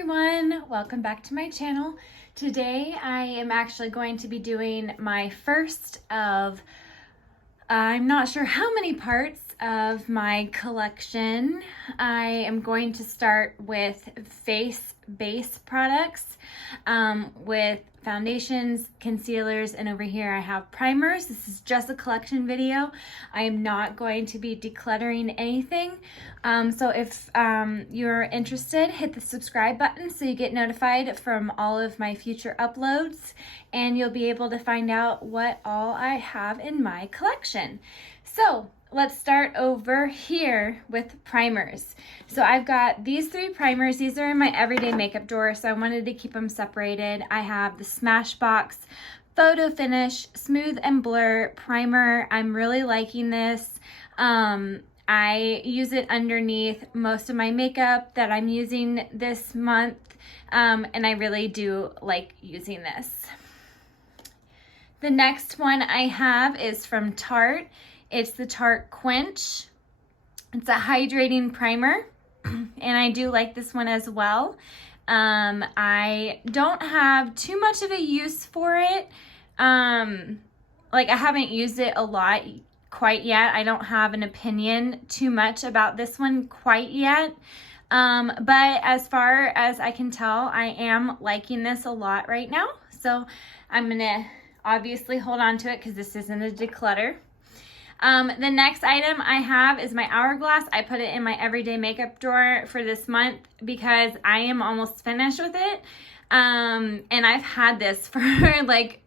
everyone, welcome back to my channel. Today I am actually going to be doing my first of, I'm not sure how many parts of my collection. I am going to start with face base products with foundations, concealers, and over here I have primers. This is just a collection video. I am not going to be decluttering anything. So if you're interested, hit the subscribe button so you get notified from all of my future uploads, and you'll be able to find out what all I have in my collection. So let's start over here with primers. So I've got these three primers. These are in my everyday makeup drawer, so I wanted to keep them separated. I have the Smashbox Photo Finish Smooth and Blur Primer. I'm really liking this. I use it underneath most of my makeup that I'm using this month, and I really do like using this. The next one I have is from Tarte. It's the Tarte Quench. It's a hydrating primer, and I do like this one as well. I don't have too much of a use for it. Like, I haven't used it a lot quite yet. I don't have an opinion too much about this one quite yet. But as far as I can tell, I am liking this a lot right now. So I'm gonna obviously hold on to it because this isn't a declutter. The next item I have is my Hourglass. I put it in my everyday makeup drawer for this month because I am almost finished with it. And I've had this for like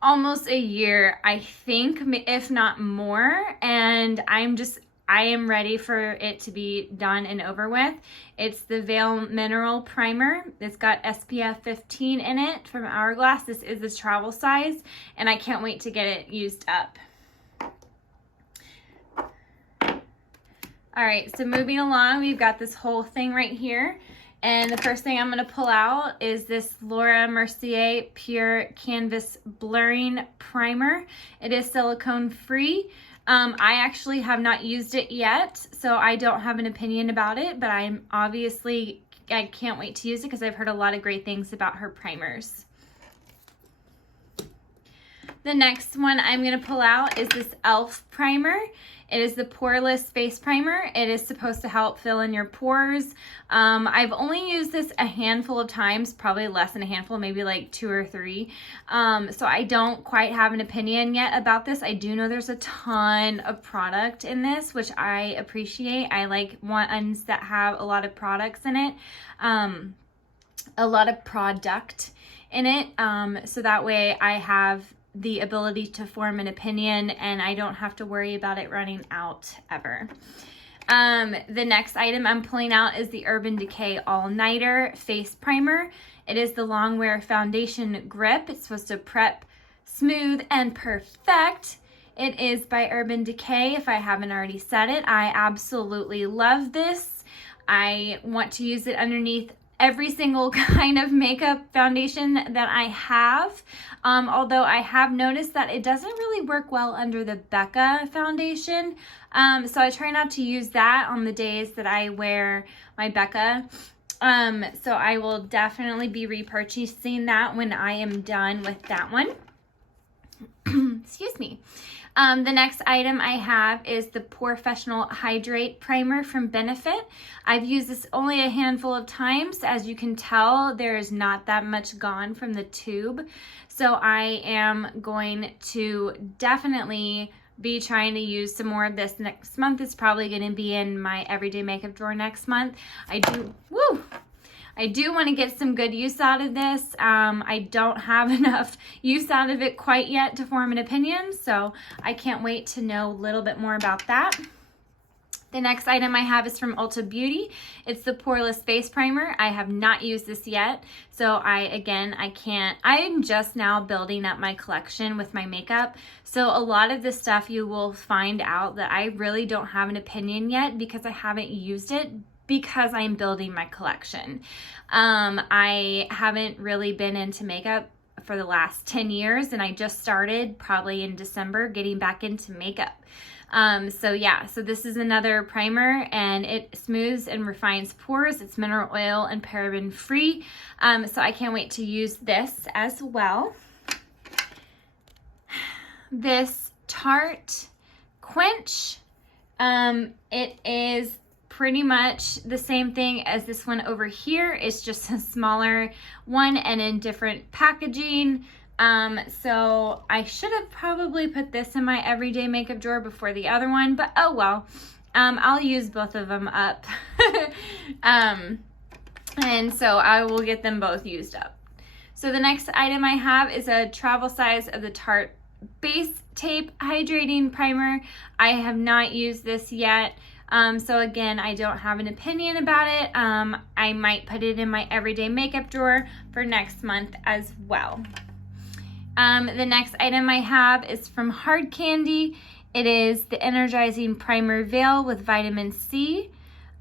almost a year, I think, if not more. And I am ready for it to be done and over with. It's the Veil Mineral Primer. It's got SPF 15 in it from Hourglass. This is the travel size, and I can't wait to get it used up. All right, so moving along, we've got this whole thing right here. And the first thing I'm gonna pull out is this Laura Mercier Pure Canvas Blurring Primer. It is silicone free. I actually have not used it yet, so I don't have an opinion about it, but I can't wait to use it because I've heard a lot of great things about her primers. The next one I'm going to pull out is this e.l.f. primer. It is the Poreless Face Primer. It is supposed to help fill in your pores. I've only used this a handful of times, probably less than a handful, maybe like 2 or 3. So I don't quite have an opinion yet about this. I do know there's a ton of product in this, which I appreciate. I like ones that have a lot of products in it, a lot of product in it. So that way I have the ability to form an opinion and I don't have to worry about it running out ever. The next item I'm pulling out is the Urban Decay All Nighter Face Primer. It is the Longwear Foundation Grip. It's supposed to prep, smooth, and perfect. It is by Urban Decay, if I haven't already said it. I absolutely love this. I want to use it underneath every single kind of makeup foundation that I have. Although I have noticed that it doesn't really work well under the Becca foundation. So I try not to use that on the days that I wear my Becca. So I will definitely be repurchasing that when I am done with that one. Excuse me. The next item I have is the POREfessional Hydrate Primer from Benefit. I've used this only a handful of times. As you can tell, there is not that much gone from the tube. So I am going to definitely be trying to use some more of this next month. It's probably going to be in my everyday makeup drawer next month. I do want to get some good use out of this. I don't have enough use out of it quite yet to form an opinion, so I can't wait to know a little bit more about that. The next item I have is from Ulta Beauty. It's the Poreless Face Primer. I have not used this yet, so I'm just now building up my collection with my makeup. So a lot of this stuff you will find out that I really don't have an opinion yet because I haven't used it, because I'm building my collection. I haven't really been into makeup for the last 10 years, and I just started probably in December getting back into makeup. So yeah, so this is another primer, and it smooths and refines pores. It's mineral oil and paraben free. So I can't wait to use this as well. This Tarte Quench, it is pretty much the same thing as this one over here. It's just a smaller one and in different packaging. So I should have probably put this in my everyday makeup drawer before the other one, but oh well. I'll use both of them up. And so I will get them both used up. So the next item I have is a travel size of the Tarte Base Tape Hydrating Primer. I have not used this yet. So again, I don't have an opinion about it. I might put it in my everyday makeup drawer for next month as well. The next item I have is from Hard Candy. It is the Energizing Primer Veil with vitamin C.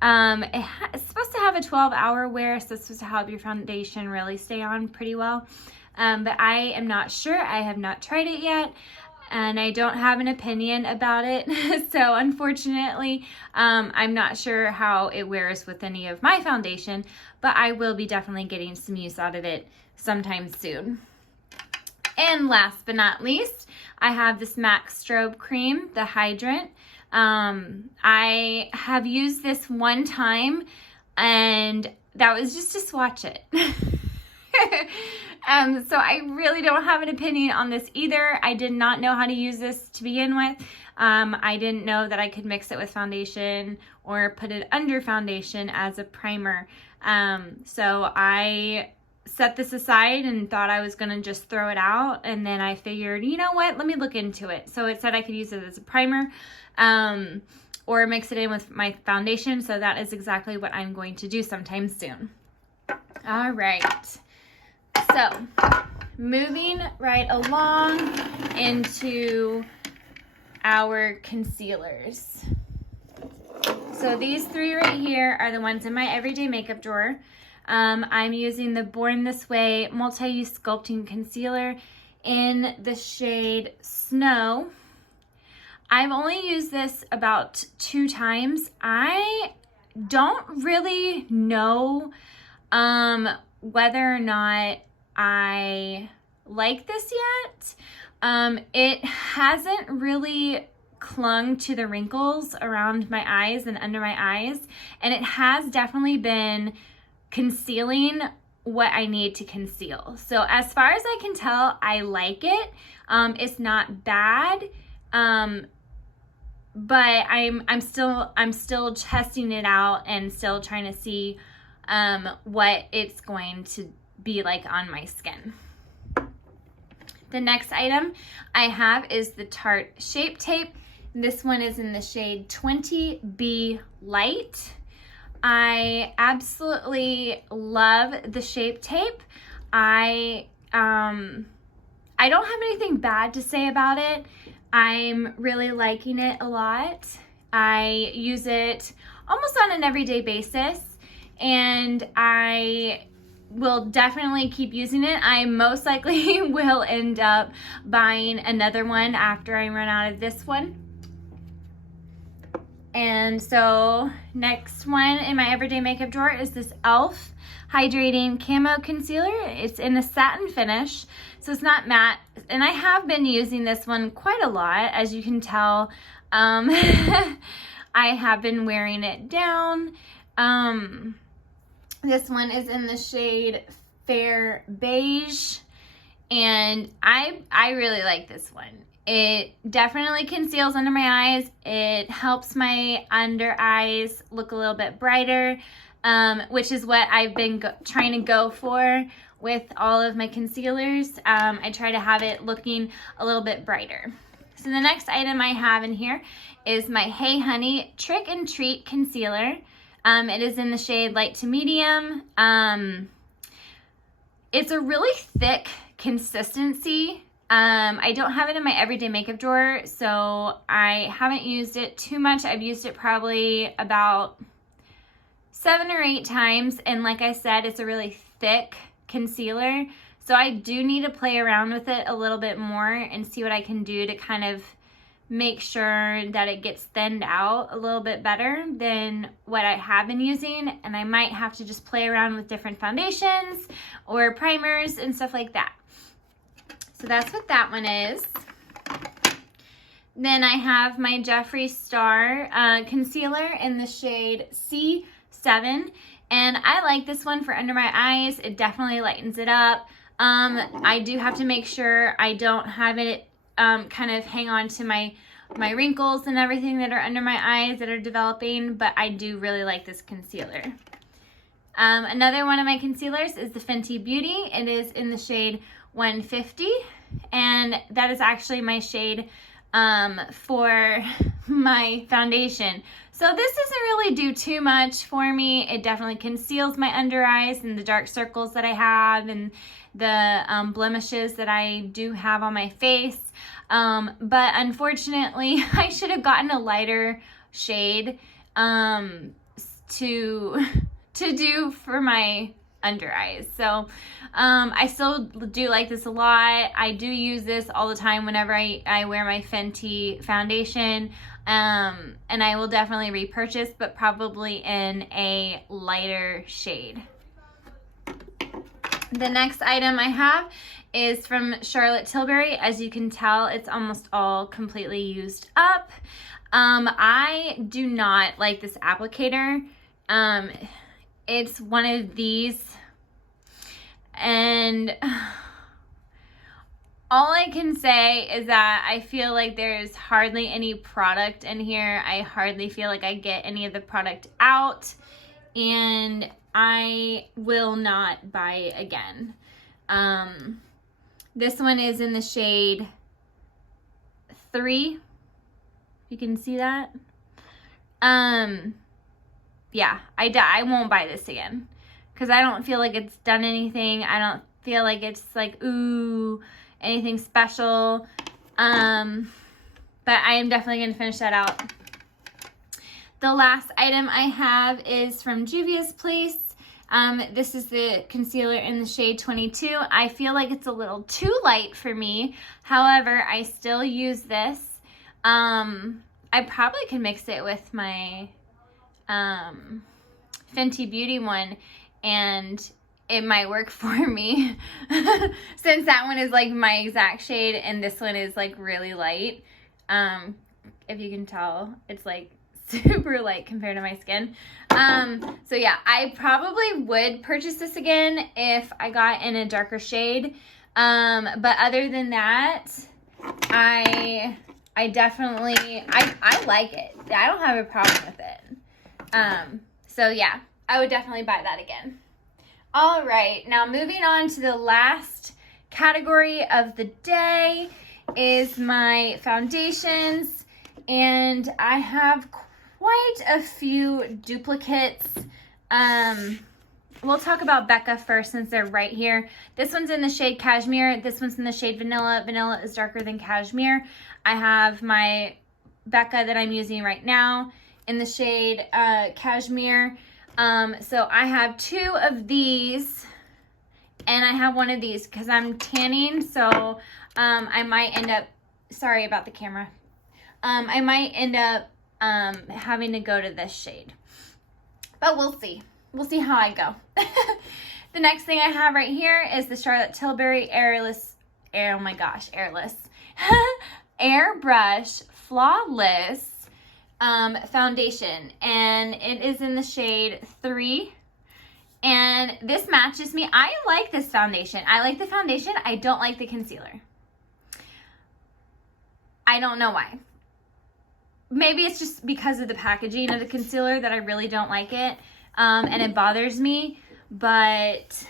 It's supposed to have a 12-hour wear, so it's supposed to help your foundation really stay on pretty well. But I am not sure. I have not tried it yet, and I don't have an opinion about it. So unfortunately, I'm not sure how it wears with any of my foundation, but I will be definitely getting some use out of it sometime soon. And last but not least, I have this MAC Strobe Cream, the Hydrant. I have used this one time, and that was just to swatch it. So I really don't have an opinion on this either. I did not know how to use this to begin with. I didn't know that I could mix it with foundation or put it under foundation as a primer. So I set this aside and thought I was going to just throw it out, and then I figured, you know what, let me look into it. So it said I could use it as a primer or mix it in with my foundation, so that is exactly what I'm going to do sometime soon. All right, so moving right along into our concealers. So these three right here are the ones in my everyday makeup drawer. I'm using the Born This Way Multi-Use Sculpting Concealer in the shade Snow. I've only used this about 2 times. I don't really know whether or not I like this yet. It hasn't really clung to the wrinkles around my eyes and under my eyes, and it has definitely been concealing what I need to conceal. So as far as I can tell, I like it. It's not bad, but I'm still testing it out and still trying to see what it's going to be like on my skin. The next item I have is the Tarte Shape Tape. This one is in the shade 20B Light. I absolutely love the Shape Tape. I don't have anything bad to say about it. I'm really liking it a lot. I use it almost on an everyday basis, and I will definitely keep using it. I most likely will end up buying another one after I run out of this one. And so next one in my everyday makeup drawer is this e.l.f. Hydrating Camo Concealer. It's in a satin finish, so it's not matte. And I have been using this one quite a lot, as you can tell. I have been wearing it down. This one is in the shade Fair Beige, and I really like this one. It definitely conceals under my eyes. It helps my under eyes look a little bit brighter, which is what I've been trying to go for with all of my concealers. I try to have it looking a little bit brighter. So the next item I have in here is my Hey Honey Trick and Treat Concealer. It is in the shade Light to Medium. It's a really thick consistency. I don't have it in my everyday makeup drawer, so I haven't used it too much. I've used it probably about 7 or 8 times, and like I said, it's a really thick concealer, so I do need to play around with it a little bit more and see what I can do to kind of make sure that it gets thinned out a little bit better than what I have been using, and I might have to just play around with different foundations or primers and stuff like that. So that's what that one is. Then I have my Jeffree Star concealer in the shade C7, and I like this one for under my eyes. It definitely lightens it up. I do have to make sure I don't have it kind of hang on to my wrinkles and everything that are under my eyes that are developing, but I do really like this concealer. Another one of my concealers is the Fenty Beauty. It is in the shade 150, and that is actually my shade for my foundation. So this doesn't really do too much for me. It definitely conceals my under eyes and the dark circles that I have and the blemishes that I do have on my face. But unfortunately, I should have gotten a lighter shade to do for my under eyes. So I still do like this a lot. I do use this all the time whenever I wear my Fenty foundation, and I will definitely repurchase, but probably in a lighter shade. The next item I have is from Charlotte Tilbury. As you can tell, it's almost all completely used up. I do not like this applicator. It's one of these, and all I can say is that I feel like there's hardly any product in here. I hardly feel like I get any of the product out, and I will not buy it again. This one is in the shade 3. You can see that. Yeah, I won't buy this again because I don't feel like it's done anything. I don't feel like it's like, ooh, anything special. But I am definitely going to finish that out. The last item I have is from Juvia's Place. This is the concealer in the shade 22. I feel like it's a little too light for me. However, I still use this. I probably could mix it with my Fenty Beauty one, and it might work for me since that one is like my exact shade and this one is like really light. If you can tell, it's like super light compared to my skin. So yeah, I probably would purchase this again if I got in a darker shade. But other than that, I definitely, I like it. I don't have a problem with it. So yeah, I would definitely buy that again. All right, now moving on to the last category of the day is my foundations, and I have quite a few duplicates. We'll talk about Becca first since they're right here. This one's in the shade Cashmere. This one's in the shade Vanilla. Vanilla is darker than Cashmere. I have my Becca that I'm using right now in the shade Cashmere. So I have 2 of these, and I have one of these because I'm tanning, so I might end up, sorry about the camera, I might end up having to go to this shade, but we'll see how I go. The next thing I have right here is the Charlotte Tilbury Airbrush Flawless foundation, and it is in the shade 3, and this matches me. I like this foundation. I like the foundation. I don't like the concealer. I don't know why. Maybe it's just because of the packaging of the concealer that I really don't like it, and it bothers me, but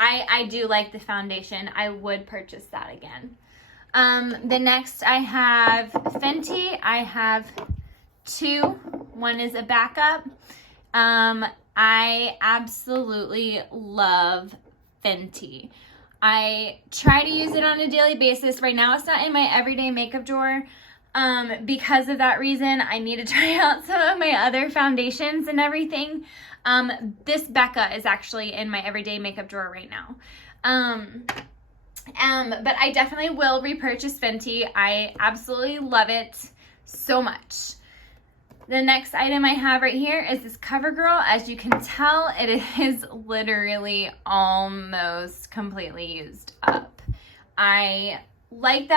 I do like the foundation. I would purchase that again. The next I have Fenty. I have 2. One is a backup. I absolutely love Fenty. I try to use it on a daily basis. Right now it's not in my everyday makeup drawer. Because of that reason, I need to try out some of my other foundations and everything. This Becca is actually in my everyday makeup drawer right now. But I definitely will repurchase Fenty. I absolutely love it so much. The next item I have right here is this CoverGirl. As you can tell, it is literally almost completely used up. I like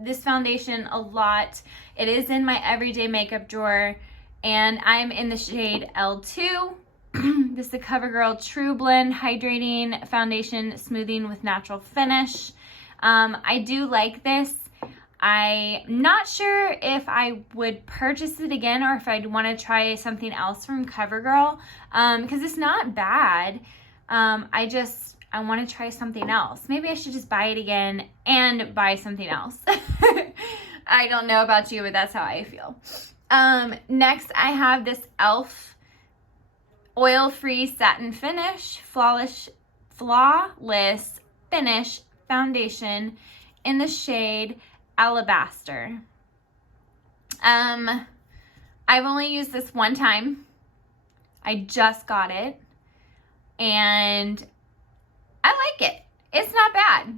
this foundation a lot. It is in my everyday makeup drawer, and I'm in the shade L2. This is the CoverGirl True Blend Hydrating Foundation Smoothing with Natural Finish. I do like this. I'm not sure if I would purchase it again or if I'd want to try something else from CoverGirl, because it's not bad. I want to try something else. Maybe I should just buy it again and buy something else. I don't know about you, but that's how I feel. Next, I have this e.l.f. Oil-Free Satin Finish Flawless Finish Foundation in the shade Alabaster. I've only used this one time. I just got it, and I like it. It's not bad.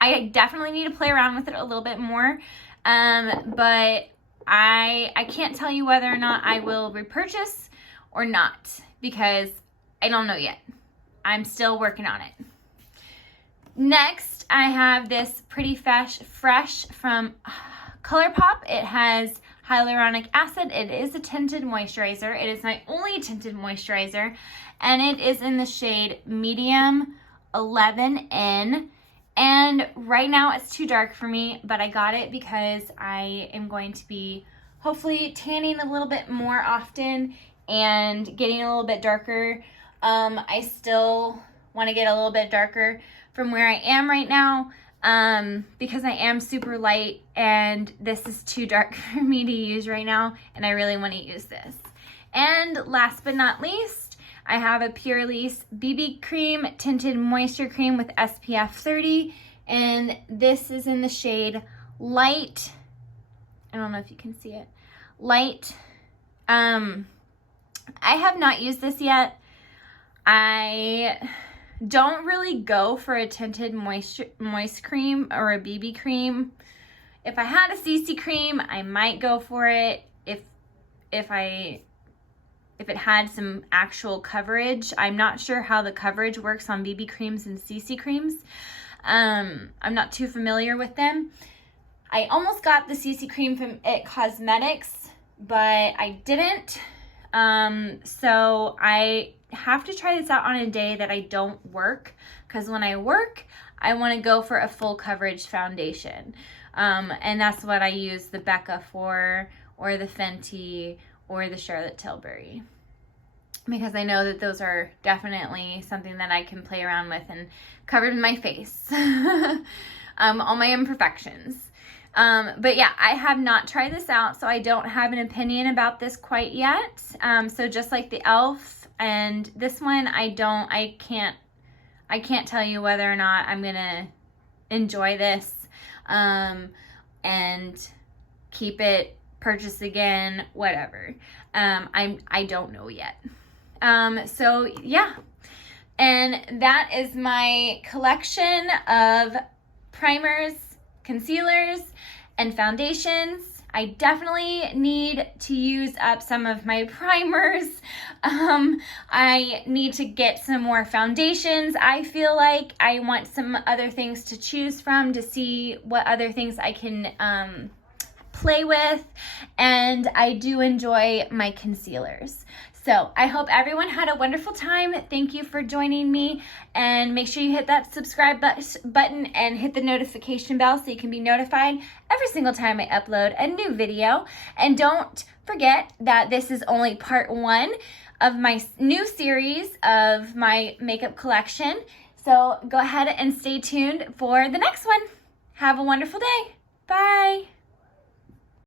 I definitely need to play around with it a little bit more, but I can't tell you whether or not I will repurchase or not, because I don't know yet. I'm still working on it. Next, I have this Pretty Fresh from ColourPop. It has hyaluronic acid. It is a tinted moisturizer. It is my only tinted moisturizer, and it is in the shade Medium 11N. And right now it's too dark for me, but I got it because I am going to be hopefully tanning a little bit more often and getting a little bit darker. I still want to get a little bit darker from where I am right now, because I am super light and this is too dark for me to use right now, and I really want to use this. And last but not least, I have a Purlisse BB Cream Tinted Moisture Cream with SPF 30, and this is in the shade Light. I don't know if you can see it. Light. I have not used this yet. I don't really go for a tinted moist cream or a BB cream. If I had a CC cream, I might go for it if it had some actual coverage. I'm not sure how the coverage works on BB creams and CC creams. I'm not too familiar with them. I almost got the CC cream from IT Cosmetics, but I didn't. So I have to try this out on a day that I don't work, because when I work, I want to go for a full coverage foundation. And that's what I use the Becca for, or the Fenty, or the Charlotte Tilbury, because I know that those are definitely something that I can play around with and cover in my face. All my imperfections. But yeah, I have not tried this out, so I don't have an opinion about this quite yet. So just like the e.l.f. and this one, I can't tell you whether or not I'm gonna enjoy this, and keep it, purchase again, whatever. I don't know yet. So yeah, and that is my collection of primers, concealers, and foundations. I definitely need to use up some of my primers. I need to get some more foundations. I feel like I want some other things to choose from to see what other things I can play with, and I do enjoy my concealers. So I hope everyone had a wonderful time. Thank you for joining me, and make sure you hit that subscribe button and hit the notification bell so you can be notified every single time I upload a new video. And don't forget that this is only part 1 of my new series of my makeup collection. So go ahead and stay tuned for the next one. Have a wonderful day. Bye.